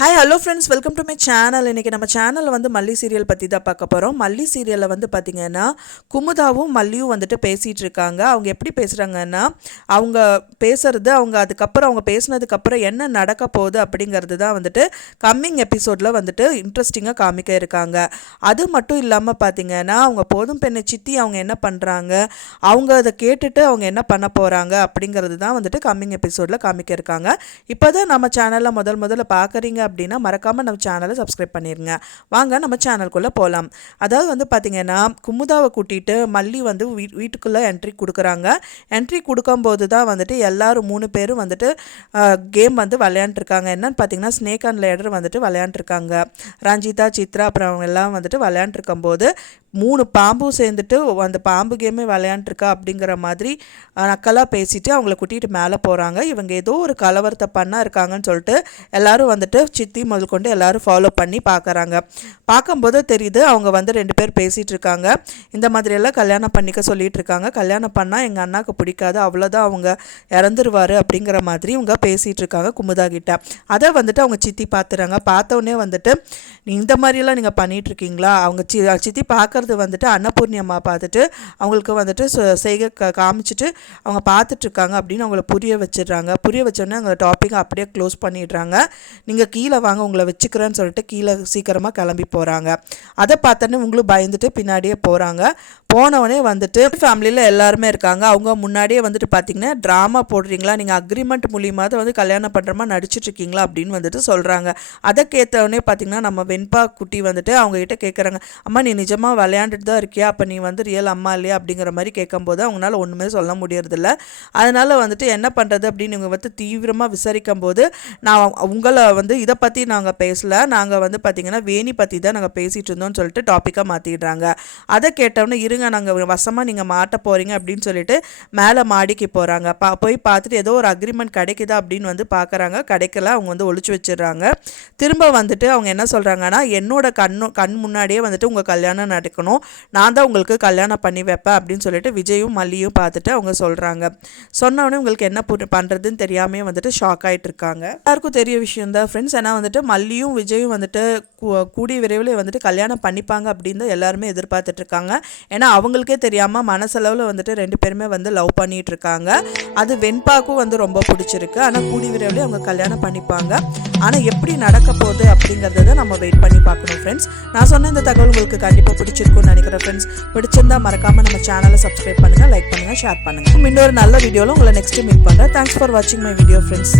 Hi hello friends, welcome to my channel. இன்றைக்கி நம்ம சேனலில் வந்து மல்லி சீரியல் பற்றி தான் பார்க்க போகிறோம். மல்லி சீரியலில் வந்து பார்த்திங்கன்னா குமுதாவும் மல்லியும் வந்துட்டு பேசிகிட்டு இருக்காங்க. அவங்க எப்படி பேசுகிறாங்கன்னா, அவங்க பேசுகிறது அவங்க பேசினதுக்கப்புறம் என்ன நடக்க போகுது அப்படிங்கிறது தான் வந்துட்டு கம்மிங் எபிசோடில் வந்துட்டு இன்ட்ரெஸ்டிங்காக காமிக்க இருக்காங்க. அது மட்டும் இல்லாமல் பார்த்திங்கன்னா, அவங்க போதும் பெண்ணை சித்தி அவங்க என்ன பண்ணுறாங்க, அவங்க அதை கேட்டுட்டு அவங்க என்ன பண்ண போகிறாங்க அப்படிங்கிறது தான் வந்துட்டு கம்மிங் எபிசோடில் காமிக்க இருக்காங்க. இப்போ தான் நம்ம சேனலில் முதல்ல பார்க்குறீங்க அப்படின்னா மறக்காமல் நம்ம சேனலை சப்ஸ்கிரைப் பண்ணிடுங்க. வாங்க நம்ம சேனலுக்குள்ளே போகலாம். அதாவது வந்து பார்த்திங்கன்னா, குமுதாவை கூட்டிகிட்டு மல்லி வந்து வீட்டுக்குள்ளே என்ட்ரி கொடுக்குறாங்க. என்ட்ரி கொடுக்கும்போது தான் வந்துட்டு எல்லாரும் 3 பேரும் வந்துட்டு கேம் வந்து விளையாண்டுருக்காங்க. என்னன்னு பார்த்தீங்கன்னா, ஸ்னேக் அண்ட் லேடர் வந்துட்டு விளையாண்டுருக்காங்க. ரஞ்சிதா, சித்ரா அப்புறம் அவங்க எல்லாம் வந்துட்டு விளையாண்டுருக்கும்போது 3 பாம்பும் சேர்ந்துட்டு அந்த பாம்பு கேமே விளையாண்டுருக்கா அப்படிங்கிற மாதிரி நக்கலாக பேசிட்டு அவங்கள கூட்டிகிட்டு மேலே போகிறாங்க. இவங்க ஏதோ ஒரு கலவரத்தை பண்ணா இருக்காங்கன்னு சொல்லிட்டு எல்லாரும் வந்துட்டு சித்தி முதல் கொண்டு எல்லாரும் ஃபாலோ பண்ணி பார்க்குறாங்க. பார்க்கும்போது தெரியுது அவங்க வந்து 2 பேர் பேசிகிட்டு இருக்காங்க. இந்த மாதிரியெல்லாம் கல்யாணம் பண்ணிக்க சொல்லிகிட்டு இருக்காங்க. கல்யாணம் பண்ணால் எங்கள் அண்ணாவுக்கு பிடிக்காது, அவ்வளோதான், அவங்க இறந்துருவார் அப்படிங்கிற மாதிரி இவங்க பேசிகிட்டு இருக்காங்க குமுதா கிட்ட. அதை வந்துட்டு அவங்க சித்தி பார்த்துறாங்க. பார்த்தோன்னே வந்துட்டு இந்த மாதிரியெல்லாம் நீங்கள் பண்ணிகிட்ருக்கீங்களா, அவங்க சித்தி பார்க்குறது வந்துட்டு அன்னபூர்ணி அம்மா பார்த்துட்டு அவங்களுக்கு வந்துட்டு செய்கை காமிச்சிட்டு அவங்க பார்த்துட்ருக்காங்க அப்படின்னு அவங்கள புரிய வச்சிடுறாங்க. புரிய வச்சோடனே அவங்க டாப்பிக்கை அப்படியே க்ளோஸ் பண்ணிடுறாங்க. நீங்கள் கீழே வாங்க, உங்களை வச்சுக்கிறேன்னு சொல்லிட்டு கீழே சீக்கிரமாக கிளம்பி போகிறாங்க. அதை பார்த்தோன்னே உங்களும் பயந்துட்டு பின்னாடியே போகிறாங்க. போனவனே வந்துட்டு ஃபேமிலியில் எல்லாருமே இருக்காங்க. அவங்க முன்னாடியே வந்துட்டு பார்த்தீங்கன்னா, ட்ராமா போடுறீங்களா, நீங்கள் அக்ரிமெண்ட் மூலியமாக தான் வந்து கல்யாணம் பண்ணுறமா நடிச்சிட்ருக்கீங்களா அப்படின்னு வந்துட்டு சொல்கிறாங்க. அதை கேட்டவொடனே பார்த்தீங்கன்னா, நம்ம வெண்பா குட்டி வந்துட்டு அவங்ககிட்ட கேட்குறாங்க, அம்மா நீ நிஜமாக விளையாண்டுட்டு தான் இருக்கியா, அப்போ நீ வந்து ரியல் அம்மா இல்லையா அப்படிங்கிற மாதிரி கேட்கும்போது அவங்களால ஒன்றுமே சொல்ல முடியறதில்ல. அதனால் வந்துட்டு என்ன பண்ணுறது அப்படின்னு இவங்க வந்து தீவிரமாக விசாரிக்கும் போது, நான் உங்களை வந்து இதை பற்றி நாங்கள் பேசலை, நாங்கள் வந்து பார்த்திங்கன்னா வேணி பற்றி தான் நாங்கள் பேசிகிட்டு இருந்தோம்னு சொல்லிட்டு டாப்பிக்காக மாற்றிடுறாங்க. அதை கேட்டவொடனே இருங்க, நாங்கள் வசமாக நீங்கள் மாட்ட போகிறீங்க அப்படின்னு சொல்லிட்டு மேலே மாடிக்கு போகிறாங்க. போய் பார்த்துட்டு ஏதோ ஒரு அக்ரிமெண்ட் கிடைக்குதா அப்படின்னு வந்து பார்க்குறாங்க. கிடைக்கல, அவங்க வந்து ஒழிச்சு வச்சிடுறாங்க. திரும்ப வந்துட்டு அவங்க என்ன சொல்கிறாங்கன்னா, என்னோட கண் முன்னாடியே வந்துட்டு உங்கள் கல்யாணம் நடக்கணும், நான் தான் உங்களுக்கு கல்யாணம் பண்ணி வைப்பேன் அப்படின்னு சொல்லிட்டு விஜயும் மல்லியும் பார்த்துட்டு அவங்க சொல்கிறாங்க. சொன்னோடனே உங்களுக்கு என்ன பண்ணுறதுன்னு தெரியாமே வந்துட்டு ஷாக் ஆகிட்டு இருக்காங்க. எல்லாருக்கும் தெரிய விஷயம் தான் ஃப்ரெண்ட்ஸ். ஏன்னா வந்துட்டு மல்லியும் விஜயும் வந்துட்டு கூடிய விரைவில் வந்துட்டு கல்யாணம் பண்ணிப்பாங்க அப்படின்னு தான் எல்லாருமே எதிர்பார்த்துட்டு இருக்காங்க. ஏன்னா அவங்களுக்கே தெரியாமல் மனசளவில் வந்துட்டு 2 பேருமே வந்து லவ் பண்ணிட்டு இருக்காங்க. அது வெண்பாக்கும் வந்து ரொம்ப பிடிச்சிருக்கு. ஆனால் கூடிய விரைவில் அவங்க கல்யாணம் பண்ணிப்பாங்க. ஆனால் எப்படி நடக்க போகுது அப்படிங்கிறத நம்ம வெயிட் பண்ணி பார்க்கணும் ஃப்ரெண்ட்ஸ். நான் சொன்ன இந்த தகவல் உங்களுக்கு கண்டிப்பாக பிடிச்சிருக்கும்னு நினைக்கிறேன் ஃப்ரெண்ட்ஸ். பிடிச்சிருந்தா மறக்காமல் நம்ம சேனலை சப்ஸ்கிரைப் பண்ணுங்கள், லைக் பண்ணுங்கள், ஷேர் பண்ணுங்கள். இன்னொரு நல்ல வீடியோவில் உங்களை நெக்ஸ்ட் மீட் பண்ணுறேன். தேங்க்ஸ் ஃபார் வாட்சிங் மை வீடியோ ஃப்ரெண்ட்ஸ்.